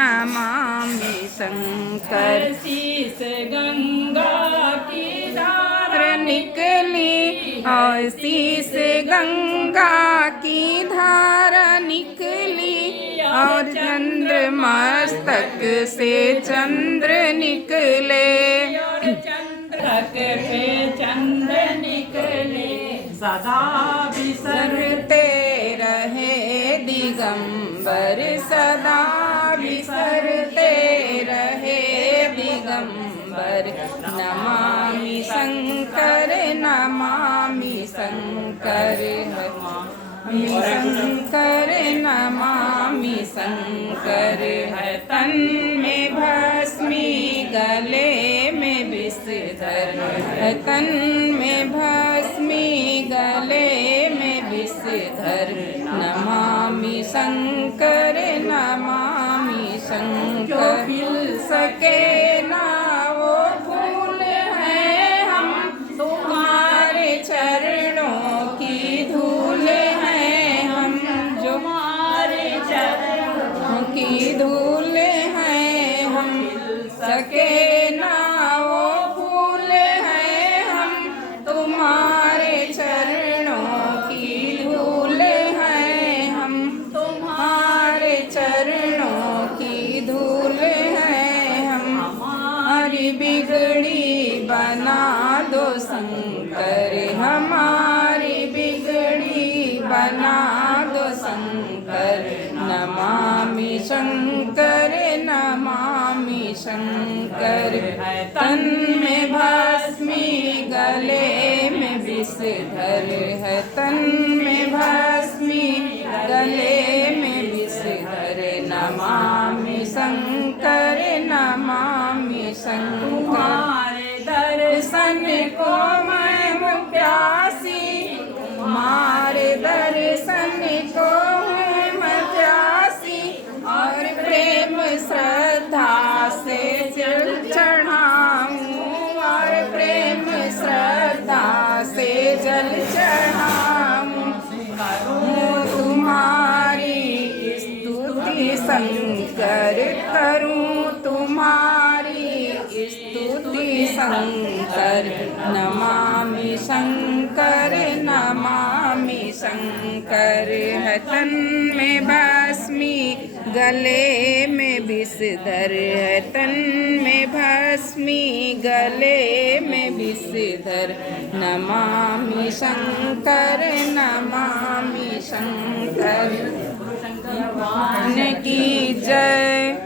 नमामि शंकर। शीस गंगा की धार निकली और शीस गंगा की धार निकली और चंद्र मस्तक से चंद्र निकले। चंद्रक पे चंद्र निकले सदा विसरते रहे दिगंबर सदा विसरते रहे दिगंबर। नमामि शंकर नमामि शंकर शंकर नमामि शंकर। है तन में भस्मी गले में विषधर। है तन में भस्मी गले में विषधर। नमामि शंकर नमामि शंकर। मिल सके ना वो फूल हैं हम तुम्हारे चरणों की धूल हैं हम जो हमारे चरणों की धूल हैं हम। सके ना वो फूल हैं हम तुम्हारे चरणों की धूल हैं हम तुम्हारे चरणों की धूल हैं हम। हमारी बिगड़ी बना दो शंकर हमारी बिगड़ी बना दो शंकर। नमामि शंकर नमामि शंकर। तन में भस्मी गले में विषधर। है तन में भस्मी गले में विषधर। नमामि शंकर नमामि शंकर। दर्शन को मैं प्यासी तुम्हारे दर्शन को हूँ मैं प्यासी और प्रेम श्रद्धा से जल चढ़ाऊँ और प्रेम श्रद्धा से जल चढ़ाऊँ। करूँ तुम्हारी स्तुति शंकर करूँ तुम्हारी स्तुति शंकर। नमामि शंकर नमामि शंकर। है तन में भस्मी गले में विषधर। है तन में भस्मी गले में विषधर। नमामि शंकर नमामि शंकर। भगवान की जय।